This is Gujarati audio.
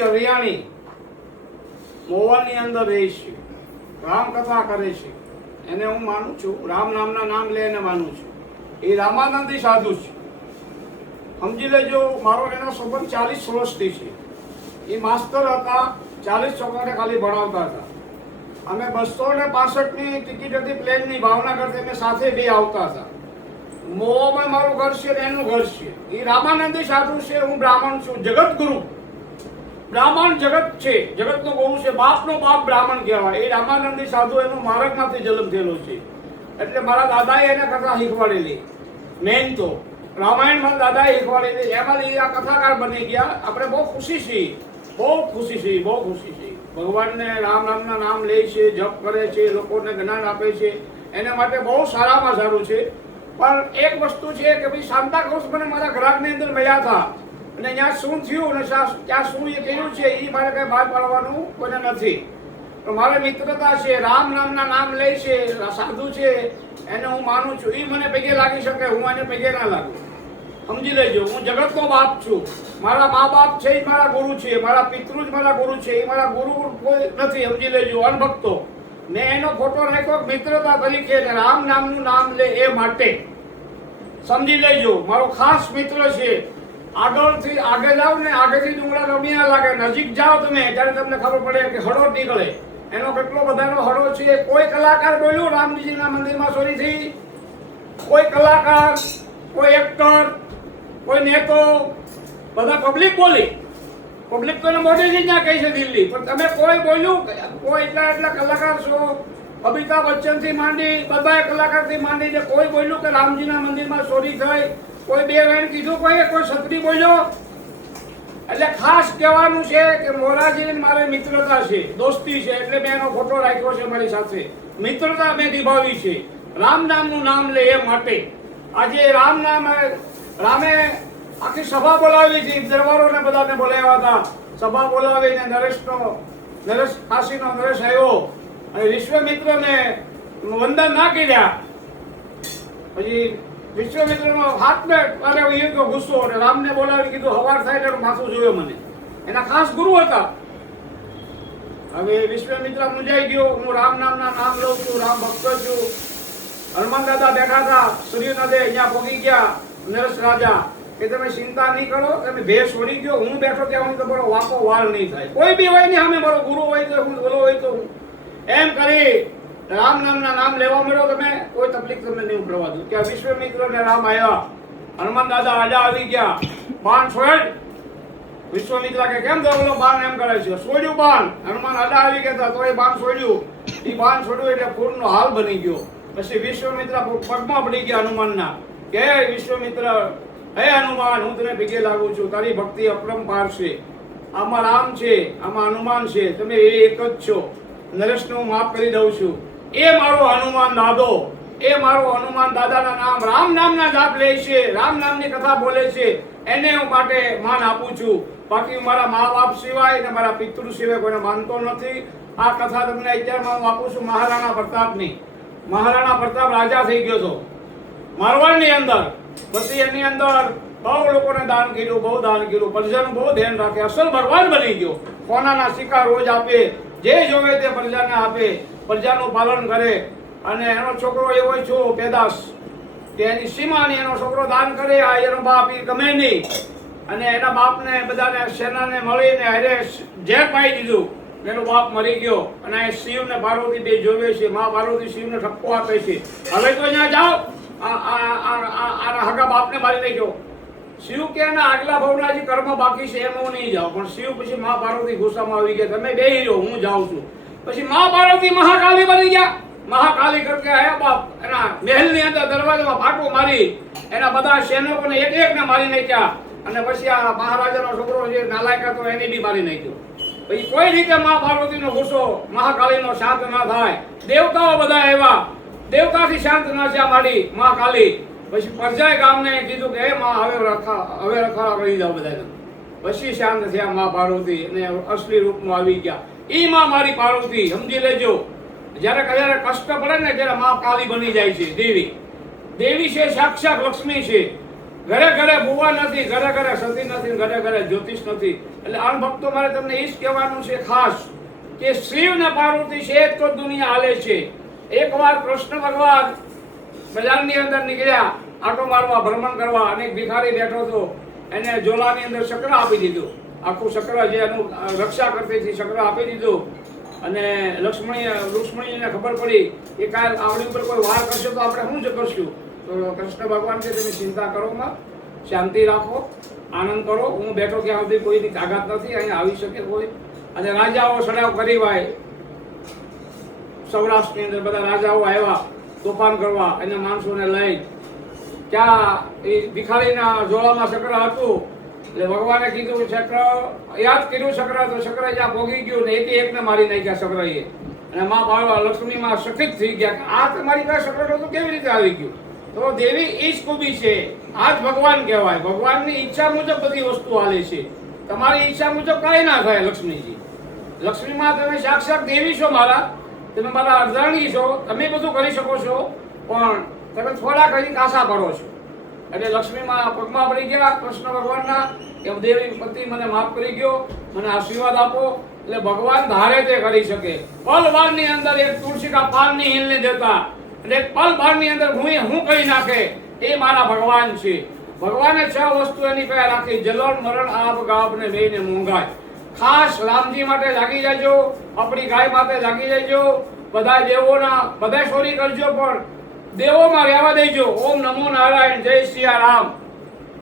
હરિયાણી મોવાની અંદર રહે છે, રામકથા કરે છે, એને હું માનું છું. રામ નામના નામ લે એને માનું છું. એ રામાનંદી સાધુ છે. સમજી લેજો, મારો એનો સંબંધ 40 વર્ષથી છે. એ માસ્તર હતા, 40 છોકરાને ખાલી ભણાવતા હતા. અમે 265ની ટિકિટ હતી પ્લેનની, ભાવનગરથી અમે સાથે બે આવતા હતા. મોવામાં મારું ઘર છે ને એનું ઘર છે. એ રામાનંદી સાધુ છે, હું બ્રાહ્મણ છું, જગત ગુરુ. બ્રાહ્મણ જગત છે, જગતનો ગુરુ છે, બાપનો બાપ બ્રાહ્મણ કહેવાય. એ રામાનંદી સાધુ એનો માર્ગમાંથી જન્મ થયેલો છે. એટલે મારા દાદાએ એને કથા શીખવાડેલી. મેન તો રામાયણમાં દાદાએ શીખવાડેલી, એમાં એ આ કથાકાર બની ગયા. આપણે બહુ ખુશી છીએ, બહુ ખુશી છીએ, બહુ ખુશી છીએ. ભગવાનને રામ નામના નામ લે છે, જપ કરે છે, લોકોને જ્ઞાન આપે છે, એના માટે બહુ સારામાં સારું છે. પણ એક વસ્તુ છે કે ભાઈ સાંતાક્રોઝ મને મારા ગ્રાહકની અંદર મળ્યા હતા અને ત્યાં શું થયું અને ત્યાં શું એ કર્યું છે એ મારે કઈ બહાર પાડવાનું કોઈને નથી. તો મારે મિત્રતા છે, રામ નામના નામ લે છે, સાધુ છે, એને હું માનું છું. એ મને પગે લાગી શકે, હું એને પગે ના લાગુ. સમજી લેજો, હું જગતનો બાપ છું. મારા મા બાપ છે એ મારા ગુરુ છે, મારા પિતૃ જ મારા ગુરુ છે. એ મારા ગુરુ કોઈ નથી. સમજી લેજો, અનભક્તો. મેં એનો ફોટો રાખ્યો મિત્રતા તરીકે, રામ નામનું નામ લે એ માટે. સમજી લેજો, મારો ખાસ મિત્ર છે. આગળથી આગળ જાઓ ને, આગળથી ડુંગળા રમ્યા લાગે, નજીક જાઓ તમે ત્યારે તમને ખબર પડે કે હળો નીકળે. એનો કેટલો બધાનો હળો છે. કોઈ કલાકાર બોલ્યું રામજીના મંદિરમાં ચોરીથી? કોઈ કલાકાર, કોઈ એક્ટર, કોઈ નેતો, બધા પબ્લિક બોલી. પબ્લિક તો મોટેથી ત્યાં કહી છે દિલ્હી, પણ તમે કોઈ બોલ્યું? કોઈ એટલા કલાકાર છો, અમિતાભ બચ્ચનથી માંડી બધા કલાકારથી માંડીને કોઈ બોલ્યું કે રામજીના મંદિરમાં ચોરી થઈ? કોઈ બે લાઈન કીધું? કોઈ છત્રી બોલ્યો? એટલે ખાસ કહેવાનું છે કે મોરારજી મારે મિત્રતા છે, દોસ્તી છે, એટલે મેં એનો ફોટો રાખ્યો છે મારી સાથે. મિત્રતા મેં નિભાવી છે, રામ નામનું નામ લે એ માટે. આજે રામે આખી સભા બોલાવી હતી, દરબારોને બધાને બોલાવ્યા હતા. સભા બોલાવીને નરેશ કાશીનો નરેશ આવ્યો અને વિશ્વમિત્રને વંદન ના કર્યા. પછી વિશ્વમિત્રનો હાથ મેં ગુસ્સો અને રામને બોલાવી કીધું હવાર થાય એટલે માથું જોયો મને. એના ખાસ ગુરુ હતા. હવે વિશ્વમિત્ર મુંજાઈ ગયો. હું રામ નામના નામ લઉં છું, રામ ભક્ત છું. હનુમાન દાદા બેઠા હતા સૂર્યનદે, અહીંયા પહોંચી ગયા. નરેશ રાજા કે તમે ચિંતા નહીં કરો, તમે ભેસ છોડી ગયો, હું બેઠો ત્યાં તમારો વાંકો વાળ નહીં થાય. કોઈ બી હોય નહીં, અમે મારો ગુરુ હોય તો હું બોલો હોય તો હું એમ કરી રામ નામના નામ લેવા મળ્યો. તમે કોઈ તકલીફ તમને નહીં ઉભરવા દો. કે વિશ્વમિત્ર ને રામ આવ્યા, હનુમાન દાદા આજા આવી ગયા, બાણ છોડ. વિશ્વમિત્ર કે કેમ તો બાણ એમ કરે છે? છોડ્યું બાણ. હનુમાન આજા આવી ગયા તો એ બાણ છોડ્યું. એ બાણ છોડ્યું એટલે ફૂલનો હાલ બની ગયો. પછી વિશ્વમિત્ર પગમાં પડી ગયા હનુમાનના. કે વિશ્વમિત્ર, હે હનુમાન, હું તને પગે લાગુ છું, તારી ભક્તિ અપરંપાર છે. આમાં રામ છે, આમાં હનુમાન છે, તમે એક જ છો. નરેશને હું માફ કરી દઉં છું. એ મારો હનુમાન દાદો, એ મારો હનુમાન દાદાના નામ રામ નામના જાપ લે છે, રામ નામની કથા બોલે છે, એને હું માટે માન આપું છું. બાકી મારા મા બાપ સિવાય ને મારા પિતૃ સિવાય કોઈને માનતો નથી. આ કથા તમને અત્યારમાં હું આપું છું મહારાણા પ્રતાપની. મહારાણા પ્રતાપ રાજા થઈ ગયો હતો મારવાડની અંદર. પછી એની અંદર બહુ લોકોને દાન કર્યું, બહુ દાન કર્યું, પ્રજાનું બહુ ધ્યાન રાખે, અસલ ભગવાન બની ગયો. સોનાના સિક્કા રોજ આપે, જે જોવે તે પ્રજાને આપે, પ્રજાનું પાલન કરે. અને એનો છોકરો એવો છો પેદાશ કે એની સીમાની એનો છોકરો દાન કરે. આ એનો બાપ એ ગમે નહીં. અને એના બાપને બધાને સેનાને મળીને હારે ઝેર પાઈ દીધું. એનો બાપ મરી ગયો. અને શિવને પાર્વતી બે જોવે છે. મા પાર્વતી શિવને ઠપકો આપે છે, હવે તો અહીંયા જાઓ, આના હગા બાપને મારી નાખ્યો. શિવ કે એના આગલા ભાવના હજી કર્મ બાકી છે, એમ હું નહીં જાઉં. પણ શિવ પછી મા પાર્વતી ગુસ્સામાં આવી ગયા, તમે બે રહ્યો, હું જાઉં છું. પછી મા પાર્વતી મહાકાલી બની ગયા. મહાકાલી કરકે આયા બાપ એના મહેલની અંદર દરવાજામાં ફાટો મારી એના બધા સૈનિકોને એક એકને મારી નાખ્યા. અને પછી આ મહારાજાનો છોકરો જે નાલાયક હતો એને બી મારી નાખ્યો. પછી કોઈ રીતે મા પાર્વતીનો ગુસ્સો મહાકાલીનો શાંત ના થાય. દેવતાઓ બધા આવ્યા, દેવતાથી શાંત ના થયા મારી મહાકાલી. પછી પ્રજાએ ગામને કીધું કે હે માં, હવે રખા કરી જાઓ બધા. પછી શાંત થયા મા પાર્વતી અને અસલી રૂપમાં આવી ગયા. ઈ માં મારી પાર્વતી. સમજી લેજો, જ્યારે કષ્ટ પડે ને ત્યારે મા કાલી બની જાય છે. દેવી છે, સાક્ષાત લક્ષ્મી છે. ઘરે ઘરે ભુવા નથી, ઘરે ઘરે સતી નથી, ઘરે ઘરે જ્યોતિષ નથી. એટલે અણભક્તો મારે તમને એ જ કહેવાનું છે ખાસ કે શિવ ને પાર્વતી છે એક તો દુનિયા હાલે છે. એકવાર કૃષ્ણ ભગવાન બજારની અંદર નીકળ્યા આટો મારવા, ભ્રમણ કરવા, અને એક ભિખારી બેઠો હતો, એને ઝોલાની અંદર શક્કર આપી દીધું. આખું શક્કર જે એનું રક્ષા કરતી હતી શક્કર આપી દીધું. અને રુક્ષ્મણીને ખબર પડી કે કાલ આવડી ઉપર કોઈ વાર કરશે તો આપણે શું જ કરશું. તો કૃષ્ણ ભગવાન કે તમે ચિંતા કરો માં, શાંતિ રાખો, આનંદ કરો, હું બેઠો ક્યાં સુધી કોઈની તાકાત નથી, અહીંયા આવી શકે કોઈ. અને રાજાઓ સડાવ કરી વાય, સૌરાષ્ટ્રની અંદર બધા રાજાઓ આવ્યા તોફાન કરવા, એને માણસોને લઈ. ત્યાં એ ભિખારીના ઝોલામાં શક્કર હતું. એટલે ભગવાને કીધું શક્કર યાદ કર્યું, શક્કર તો શક્કર જ્યાં પોગી ગયું ને એકને મારી નાખ્યા શક્કરએ. અને મા પાર્વતી લક્ષ્મીમાં સખિત થઈ ગયા કે આ તમારી પાસે શક્કર તો કેવી રીતે આવી ગયું. તો દેવી ઈ જ ખૂબી છે, આ જ ભગવાન કહેવાય. ભગવાનની ઈચ્છા મુજબ બધી વસ્તુ હાલે છે, તમારી ઈચ્છા મુજબ કાંઈ ના થાય. લક્ષ્મીજી, લક્ષ્મીમાં તમે સાક્ષાત દેવી છો મારા, તમે મારા અર્ધાંગી છો, તમે બધું કરી શકો છો, પણ તમે થોડા કઈ કાસા પડો છો. એટલે લક્ષ્મીમાં પગમાં પડી ગયા કૃષ્ણ ભગવાનના કે દેવી પતિ મને માફ કરી ગયો, મને આશીર્વાદ આપો. એટલે ભગવાન ધારે તે કરી શકે. પલવારની અંદર એક તુલસી કા પાનની હિલને દેતા, એટલે પલવારની અંદર હું કહી નાખે એ મારા ભગવાન છે. ભગવાને 6 વસ્તુ એની પાસે રાખી, જલન મરણ આબ ગાબ ને બેને મોંઘાય. ખાસ રામજી માટે જાગી જજો, આપણી ગાય માટે જાગી જજો, બધા દેવોના બધા ચોરી કરજો, પણ દેવોમાં રહેવા દેજો. ઓમ નમો નારાયણ, જય સિયા રામ.